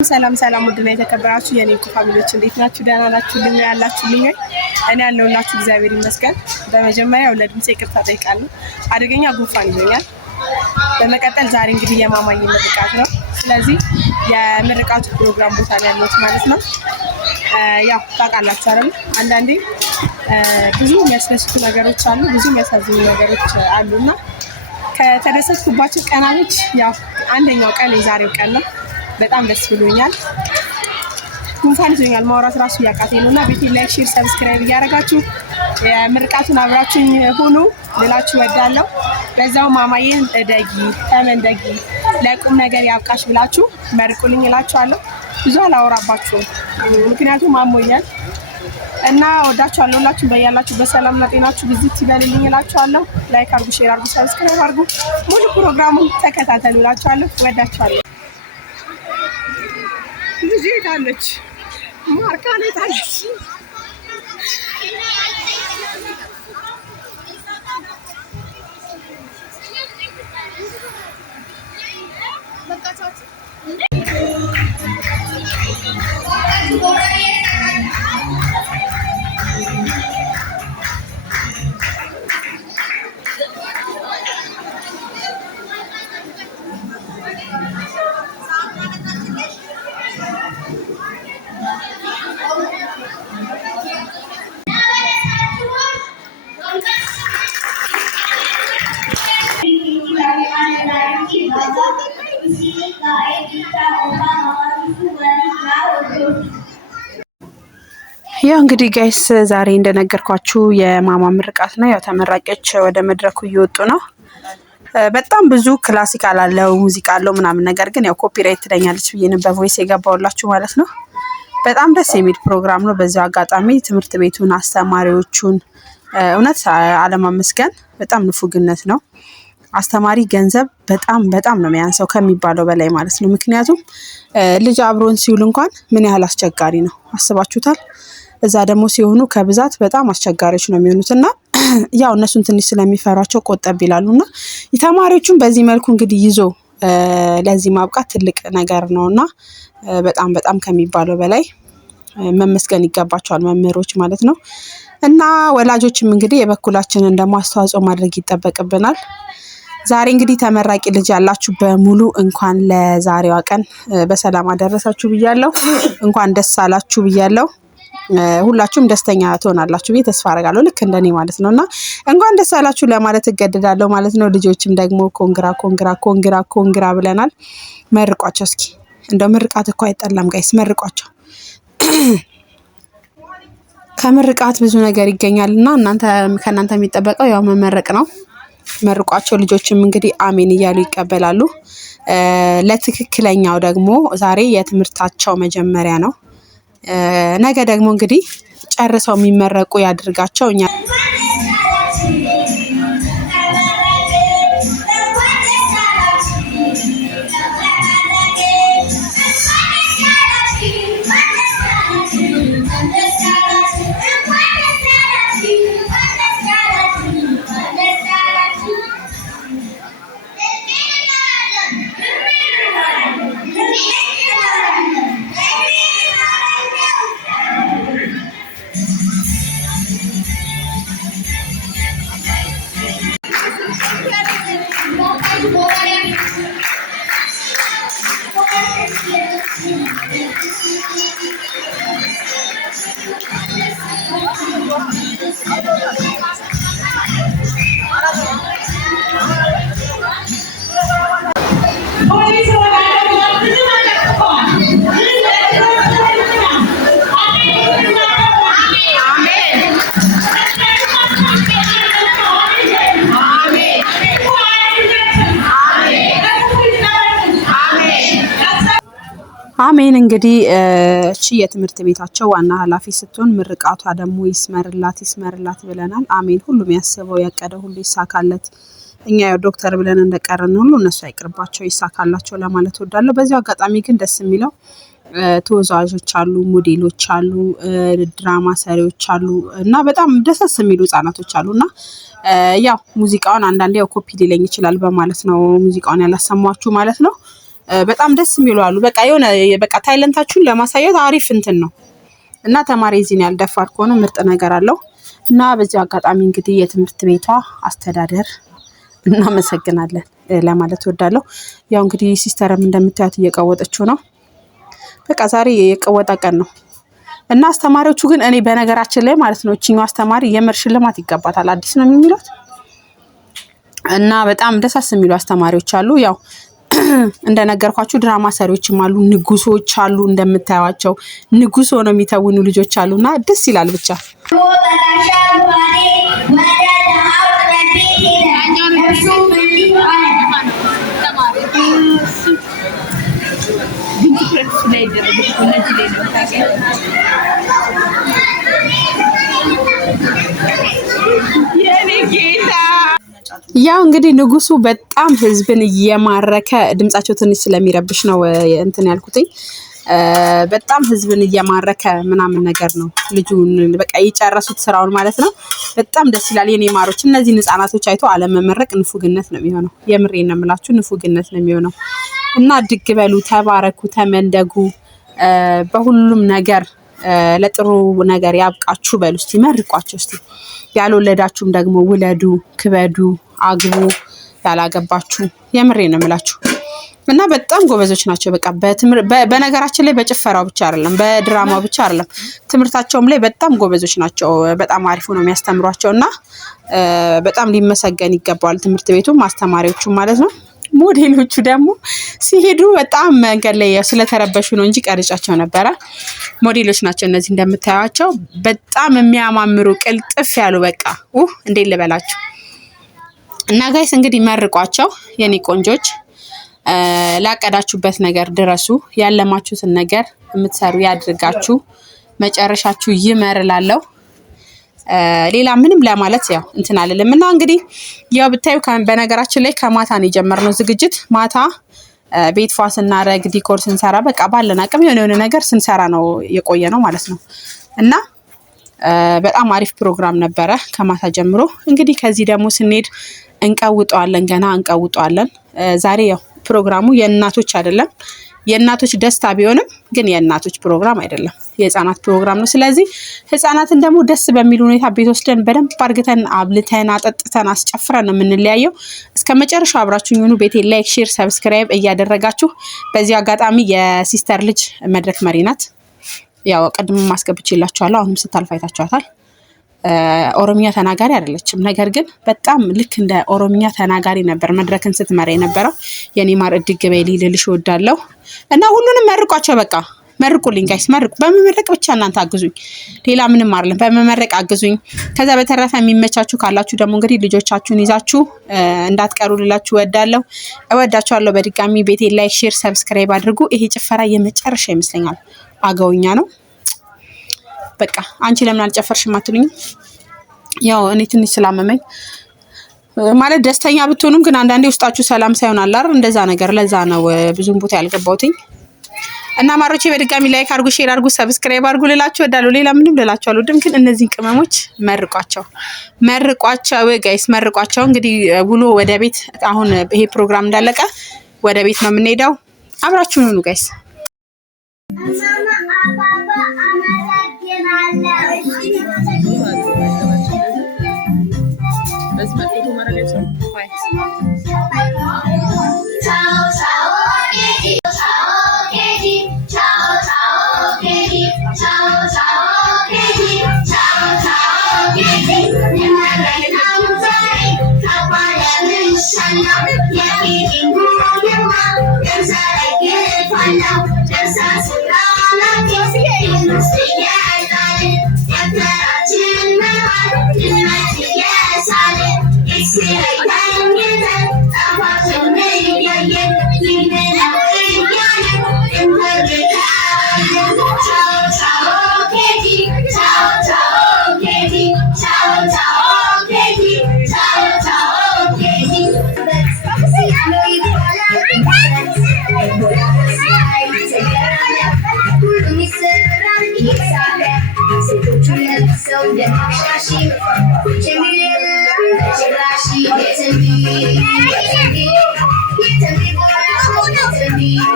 ሰላም ሰላም ውድና የተከበራችሁ የኔ ፋሚሊዎች እንዴት ናችሁ? ደህና ናችሁልኝ? ያላችሁልኝ? እኔ ያለሁላችሁ እግዚአብሔር ይመስገን። በመጀመሪያ ለድምጼ ይቅርታ ጠይቃለሁ። አደገኛ ጉንፋን ይዞኛል። በመቀጠል ዛሬ እንግዲህ የማማኝ ምርቃት ነው። ስለዚህ የምርቃቱ ፕሮግራም ቦታ ላይ ያለሁት ማለት ነው። ያው ታውቃላችሁ አይደል? አንዳንዴ ብዙ የሚያስደስቱ ነገሮች አሉ፣ ብዙ የሚያሳዝኑ ነገሮች አሉና ከተደሰትኩባቸው ቀናቶች ያው አንደኛው ቀን የዛሬው ቀን ነው። በጣም ደስ ብሎኛል። ጉንፋን ይዞኛል፣ ማውራት ራሱ ያቃተኝ ነውና ቤቴን ላይክ፣ ሼር፣ ሰብስክራይብ እያደረጋችሁ የምርቃቱን አብራችሁኝ ሁኑ ልላችሁ እወዳለሁ። በዛው ማማዬን እደጊ ተመንደጊ ለቁም ነገር ያብቃሽ ብላችሁ መርቁልኝ እላችኋለሁ። ብዙ አላወራባችሁም ምክንያቱም አሞኛል እና ወዳችኋለሁ። ሁላችሁም በያላችሁ በሰላምና ጤናችሁ ብዝት ይበልልኝ እላችኋለሁ። ላይክ አድርጉ፣ ሼር አድርጉ፣ ሰብስክራይብ አድርጉ። ሙሉ ፕሮግራሙን ተከታተሉ እላችኋለሁ። ወዳችኋለሁ። ልጅ ታለች ማርካኔ ታለች ያው እንግዲህ ጋይስ ዛሬ እንደነገርኳችሁ የማማ ምርቃት ነው። ያው ተመራቂዎች ወደ መድረኩ እየወጡ ነው። በጣም ብዙ ክላሲካል አለው፣ ሙዚቃ አለው ምናምን፣ ነገር ግን ያው ኮፒራይት ትለኛለች ብዬ ነው በቮይስ የገባውላችሁ ማለት ነው። በጣም ደስ የሚል ፕሮግራም ነው። በዛው አጋጣሚ ትምህርት ቤቱን፣ አስተማሪዎቹን እውነት አለማመስገን በጣም ንፉግነት ነው። አስተማሪ ገንዘብ በጣም ነው የሚያንሰው ከሚባለው በላይ ማለት ነው። ምክንያቱም ልጅ አብሮን ሲውል እንኳን ምን ያህል አስቸጋሪ ነው አስባችሁታል? እዛ ደግሞ ሲሆኑ ከብዛት በጣም አስቸጋሪዎች ነው የሚሆኑት እና ያው እነሱን ትንሽ ስለሚፈሯቸው ቆጠብ ይላሉና ተማሪዎቹን በዚህ መልኩ እንግዲህ ይዞ ለዚህ ማብቃት ትልቅ ነገር ነውና በጣም ከሚባለው በላይ መመስገን ይገባቸዋል መምህሮች ማለት ነው። እና ወላጆችም እንግዲህ የበኩላችንን ደግሞ አስተዋጽኦ ማድረግ ይጠበቅብናል። ዛሬ እንግዲህ ተመራቂ ልጅ ያላችሁ በሙሉ እንኳን ለዛሬዋ ቀን በሰላም አደረሳችሁ ብያለሁ። እንኳን ደስ አላችሁ ብያለሁ። ሁላችሁም ደስተኛ ትሆናላችሁ ብዬ ተስፋ አደርጋለሁ፣ ልክ እንደኔ ማለት ነውና እንኳን ደስ አላችሁ ለማለት እገደዳለሁ ማለት ነው። ልጆችም ደግሞ ኮንግራ ብለናል። መርቋቸው እስኪ። እንደው ምርቃት እኮ አይጠላም ጋይስ፣ መርቋቸው። ከምርቃት ብዙ ነገር ይገኛልና ከእናንተ የሚጠበቀው ያው መመረቅ ነው። መርቋቸው። ልጆችም እንግዲህ አሜን እያሉ ይቀበላሉ። ለትክክለኛው ደግሞ ዛሬ የትምህርታቸው መጀመሪያ ነው። ነገ ደግሞ እንግዲህ ጨርሰው የሚመረቁ ያድርጋቸው። እኛ አሜን። እንግዲህ እቺ የትምህርት ቤታቸው ዋና ኃላፊ ስትሆን ምርቃቷ ደግሞ ይስመርላት ብለናል። አሜን። ሁሉም ያስበው ያቀደው ሁሉ ይሳካለት። እኛ ያው ዶክተር ብለን እንደቀረን ሁሉ እነሱ አይቅርባቸው፣ ይሳካላቸው ለማለት እወዳለሁ። በዚህ አጋጣሚ ግን ደስ የሚለው ተወዛዋዦች አሉ፣ ሞዴሎች አሉ፣ ድራማ ሰሪዎች አሉ እና በጣም ደስ የሚሉ ህጻናቶች አሉና ያው ሙዚቃውን አንዳንዴ ያው ኮፒ ሊለኝ ይችላል በማለት ነው ሙዚቃውን ያላሰማችሁ ማለት ነው። በጣም ደስ የሚሉ አሉ። በቃ የሆነ በቃ ታይለንታችሁን ለማሳየት አሪፍ እንትን ነው እና ተማሪ እዚህን ያልደፋር ከሆነ ምርጥ ነገር አለው እና በዚህ አጋጣሚ እንግዲህ የትምህርት ቤቷ አስተዳደር እናመሰግናለን ለማለት እወዳለሁ። ያው እንግዲህ ሲስተርም እንደምታዩት እየቀወጠችው ነው። በቃ ዛሬ የቀወጣ ቀን ነው እና አስተማሪዎቹ ግን እኔ በነገራችን ላይ ማለት ነው እቺኛው አስተማሪ የምር ሽልማት ይገባታል። አዲስ ነው የሚሉት እና በጣም ደሳስ የሚሉ አስተማሪዎች አሉ። ያው እንደነገርኳችሁ ድራማ ሰሪዎችም አሉ፣ ንጉሶች አሉ። እንደምታዩዋቸው ንጉስ ሆነው የሚተውኑ ልጆች አሉና ደስ ይላል ብቻ። ያው እንግዲህ ንጉሱ በጣም ህዝብን እየማረከ ድምጻቸው ትንሽ ስለሚረብሽ ነው እንትን ያልኩትኝ። በጣም ህዝብን እየማረከ ምናምን ነገር ነው ልጁን በቃ የጨረሱት ስራውን ማለት ነው። በጣም ደስ ይላል የኔ ማሮች። እነዚህ ህፃናቶች አይቶ አለመመረቅ ንፉግነት ነው የሚሆነው። የምሬን ነው የምላችሁ ንፉግነት ነው የሚሆነው እና ድግ በሉ፣ ተባረኩ፣ ተመንደጉ፣ በሁሉም ነገር ለጥሩ ነገር ያብቃችሁ በሉ እስቲ፣ መርቋቸው እስቲ። ያልወለዳችሁም ደግሞ ውለዱ፣ ክበዱ፣ አግቡ። ያላገባችሁ የምሬን ነው የምላችሁ እና በጣም ጎበዞች ናቸው። በቃ በነገራችን ላይ በጭፈራው ብቻ አይደለም፣ በድራማው ብቻ አይደለም፣ ትምህርታቸውም ላይ በጣም ጎበዞች ናቸው። በጣም አሪፉ ነው የሚያስተምሯቸው እና በጣም ሊመሰገን ይገባዋል ትምህርት ቤቱም አስተማሪዎቹም ማለት ነው። ሞዴሎቹ ደግሞ ሲሄዱ በጣም መንገድ ላይ ስለተረበሹ ነው እንጂ ቀርጫቸው ነበረ። ሞዴሎች ናቸው እነዚህ እንደምታዩቸው፣ በጣም የሚያማምሩ ቅልጥፍ ያሉ በቃ እንዴት ልበላችሁ። እና ጋይስ እንግዲህ መርቋቸው የኔ ቆንጆች፣ ላቀዳችሁበት ነገር ድረሱ። ያለማችሁትን ነገር የምትሰሩ ያድርጋችሁ፣ መጨረሻችሁ ይመርላለሁ። ሌላ ምንም ለማለት ያው እንትን አልልም እና እንግዲህ ያው ብታዩ በነገራችን ላይ ከማታ ነው የጀመርነው ዝግጅት። ማታ ቤት ፏ ስናረግ ዲኮር ስንሰራ በቃ ባለን አቅም የሆነ ነገር ስንሰራ ነው የቆየ ነው ማለት ነው እና በጣም አሪፍ ፕሮግራም ነበረ ከማታ ጀምሮ። እንግዲህ ከዚህ ደግሞ ስንሄድ እንቀውጠዋለን፣ ገና እንቀውጠዋለን። ዛሬ ያው ፕሮግራሙ የእናቶች አይደለም። የእናቶች ደስታ ቢሆንም ግን የእናቶች ፕሮግራም አይደለም፣ የህፃናት ፕሮግራም ነው። ስለዚህ ህፃናትን ደግሞ ደስ በሚል ሁኔታ ቤት ወስደን በደንብ አድርገን አብልተን አጠጥተን አስጨፍረን ነው የምንለያየው። እስከ መጨረሻው አብራችሁኝ ሁኑ። ቤቴ ላይክ፣ ሼር፣ ሰብስክራይብ እያደረጋችሁ። በዚህ አጋጣሚ የሲስተር ልጅ መድረክ መሪ ናት። ያው ቅድም ማስገብቼላችኋለሁ፣ አሁንም ስታልፍ አይታችኋታል። ኦሮሚያ ተናጋሪ አይደለችም፣ ነገር ግን በጣም ልክ እንደ ኦሮሚያ ተናጋሪ ነበር መድረክን ስትመራ የነበረው። የኔ ማር እድግ በይልኝ ልልሽ እወዳለሁ እና ሁሉንም መርቋቸው። በቃ መርቁልኝ ጋይስ፣ መርቁ። በመመረቅ ብቻ እናንተ አግዙኝ፣ ሌላ ምንም አይደለም። በመመረቅ አግዙኝ። ከዛ በተረፈ የሚመቻችሁ ካላችሁ ደግሞ እንግዲህ ልጆቻችሁን ይዛችሁ እንዳትቀሩ ልላችሁ እወዳለሁ። እወዳችኋለሁ በድጋሚ። ቤቴ ላይክ፣ ሼር፣ ሰብስክራይብ አድርጉ። ይሄ ጭፈራ የመጨረሻ ይመስለኛል፣ አገውኛ ነው። በቃ አንቺ ለምን አልጨፈርሽም አትሉኝ? ያው እኔ ትንሽ ስላመመኝ ማለት ደስተኛ ብትሆኑም ግን አንዳንዴ ውስጣችሁ ሰላም ሳይሆን አለ አይደል? እንደዛ ነገር፣ ለዛ ነው ብዙም ቦታ ያልገባሁትኝ እና ማሮቼ በድጋሚ ላይክ አድርጉ፣ ሼር አድርጉ፣ ሰብስክራይብ አድርጉ ልላችሁ እወዳለሁ። ሌላ ምንም ልላችሁ አልወድም፣ ግን እነዚህን ቅመሞች መርቋቸው ጋይስ፣ መርቋቸው። እንግዲህ ውሎ ወደ ቤት፣ አሁን ይሄ ፕሮግራም እንዳለቀ ወደ ቤት ነው የምንሄደው። አብራችሁን ሁኑ ጋይስ። Get to me,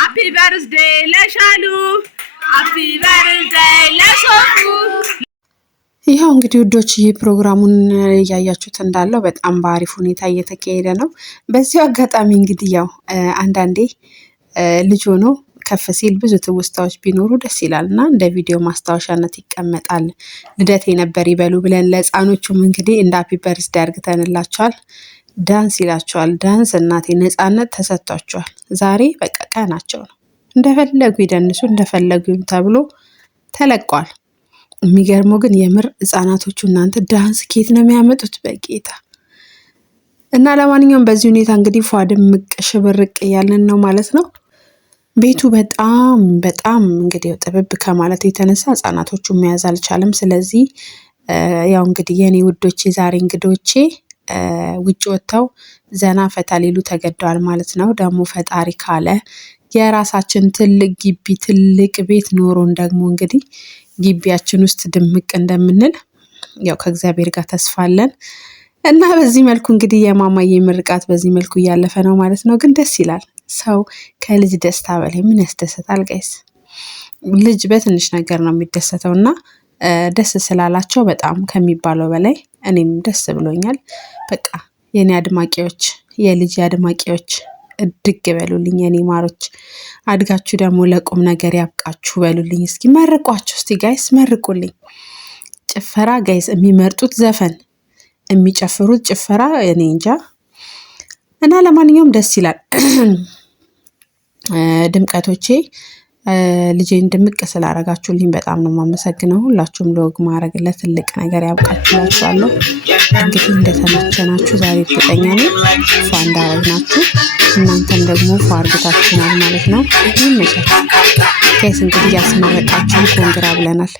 Happy birthday ለሻሉ happy birthday ለሶፉ። ይሄው እንግዲህ ውዶች ፕሮግራሙን ያያችሁት እንዳለው በጣም በአሪፍ ሁኔታ እየተካሄደ ነው። በዚሁ አጋጣሚ እንግዲህ ያው አንዳንዴ ልጅ ሆኖ ከፍ ሲል ብዙ ትውስታዎች ቢኖሩ ደስ ይላልና እንደ ቪዲዮ ማስታወሻነት ይቀመጣል። ልደቴ ነበር ይበሉ ብለን ለህፃኖቹም እንግዲህ እንደ ሃፒ በርዝዴይ አድርገንላቸዋል። ዳንስ ይላቸዋል። ዳንስ እናቴ ነፃነት ተሰጥቷቸዋል። ዛሬ በቃ ቀናቸው ነው። እንደፈለጉ ይደንሱ እንደፈለጉ ተብሎ ተለቋል። የሚገርመው ግን የምር ህፃናቶቹ እናንተ ዳንስ ኬት ነው የሚያመጡት በጌታ። እና ለማንኛውም በዚህ ሁኔታ እንግዲህ ፏ ድምቅ ሽብርቅ እያልን ነው ማለት ነው። ቤቱ በጣም እንግዲህ ጥብብ ከማለት የተነሳ ህፃናቶቹ መያዝ አልቻለም። ስለዚህ ያው እንግዲህ የኔ ውዶቼ ዛሬ እንግዶቼ ውጭ ወጥተው ዘና ፈታ ሊሉ ተገደዋል ማለት ነው። ደግሞ ፈጣሪ ካለ የራሳችን ትልቅ ግቢ ትልቅ ቤት ኖሮን ደግሞ እንግዲህ ግቢያችን ውስጥ ድምቅ እንደምንል ያው ከእግዚአብሔር ጋር ተስፋ አለን። እና በዚህ መልኩ እንግዲህ የማማዬ ምርቃት በዚህ መልኩ እያለፈ ነው ማለት ነው። ግን ደስ ይላል። ሰው ከልጅ ደስታ በላይ ምን ያስደስታል ጋይስ? ልጅ በትንሽ ነገር ነው የሚደሰተው እና ደስ ስላላቸው በጣም ከሚባለው በላይ እኔም ደስ ብሎኛል። በቃ የኔ አድማቂዎች የልጅ አድማቂዎች እድግ በሉልኝ የኔ ማሮች። አድጋችሁ ደግሞ ለቁም ነገር ያብቃችሁ በሉልኝ። እስኪ መርቋቸው እስቲ ጋይስ መርቁልኝ። ጭፈራ ጋይስ የሚመርጡት ዘፈን የሚጨፍሩት ጭፈራ እኔ እንጃ። እና ለማንኛውም ደስ ይላል። ድምቀቶቼ ልጄን ድምቅ ስላረጋችሁልኝ በጣም ነው የማመሰግነው። ሁላችሁም ለወግ ማድረግ ለትልቅ ነገር ያብቃችኋለሁ። እንግዲህ እንደተመቸናችሁ ዛሬ እርግጠኛ ነኝ ፏ እንዳረግናችሁ እናንተም ደግሞ ፏ አርግታችሁናል ማለት ነው። ይመቻችሁ ጋይስ። እንግዲህ ያስመረቃችሁን ኮንግራ ብለናል።